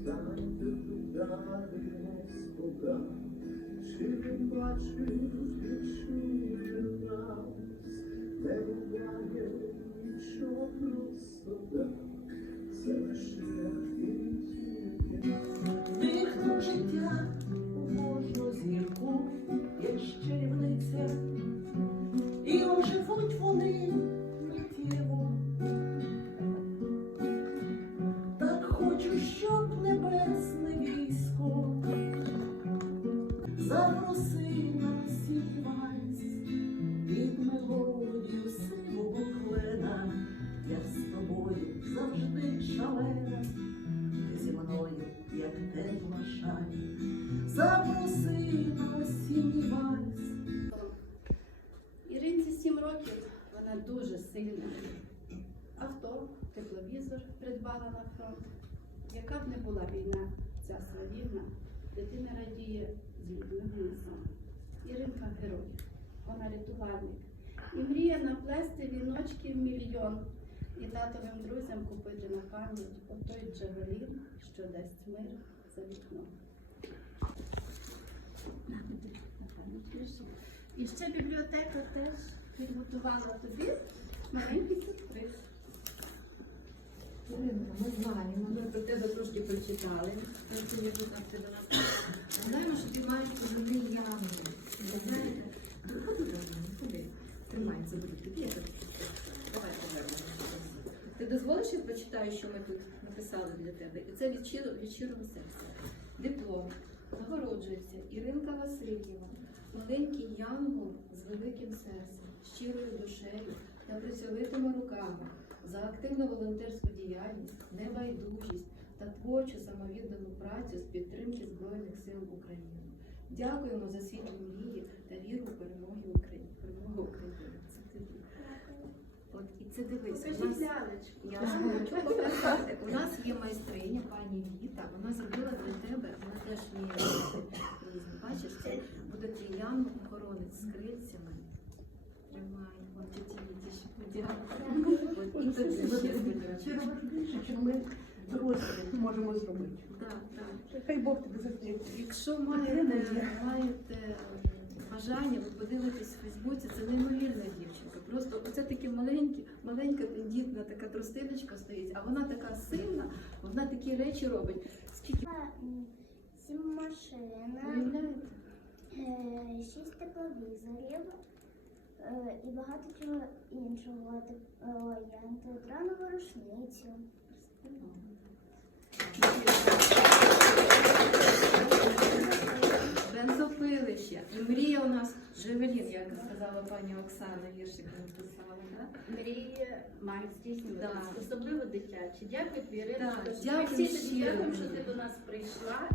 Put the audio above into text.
Станьте далі спуга, чи він бачить і небесне військо запроси на всіх вальс під мелодію сивого клена. Я з тобою завжди шалена. Ти зі мною, як тепла шаль, запроси на осінній. Іринці 7 років, вона дуже сильна. Авто, тепловізор придбала на фронт. Яка б не була війна, ця свавільна, дитина радіє з людьми сам. Іринка герой, вона рятувальник. І мріє наплести віночків мільйон і татовим друзям купити на пам'ять отой джавелін, що дасть мир за вікном. І ще бібліотека теж підготувала тобі маленький сюрприз. Іринка, ми знаємо, ми про тебе трошки прочитали. Перед тим, як ви там ти до нас. Знаємо, що ти маєш позивний янголи. Ви знаєте? Ну, ходи до мене, ходи. Тримай це буде такі. Давай повернемо. Ти дозволиш, я прочитаю, що ми тут написали для тебе? І це від щирого серця. Диплом. Нагороджується Іринка Васильєва, маленький янгол з великим серцем, щирою душею та працьовитими руками за активну волонтерську діяльність, небайдужість та творчу самовіддану працю з підтримки Збройних сил України. Дякуємо за світлі мрії та віру в перемоги України. Перемогу України. Це тобі. От і це дивись. у нас- я ж хочу показати. У нас є майстриня, пані Віта. Вона зробила для тебе, вона теж вміє робити. Бачиш, це буде твій охоронець з крильцями. Тримай, от ще подякую. От І тобі ще Дорослі можемо зробити. Так, так. Хай Бог тебе засвітить. Якщо маєте, маєте бажання, ви подивитесь в Фейсбуці, це неймовірна дівчинка. Просто оце такі маленькі, маленька тендітна така тростиночка стоїть, а вона така сильна, вона такі речі робить. Скільки Сім машин, е, шість тепловізорів е, і багато чого іншого. Тип- е, рушницю. Бензопилище. І мрія у нас Жевелін, як сказала пані Оксана, віршик написала. Да? Мрії мають здійснюватися, да. особливо дитячі. Дякую, Вірина. Да. Дякую дякую, що ти до нас прийшла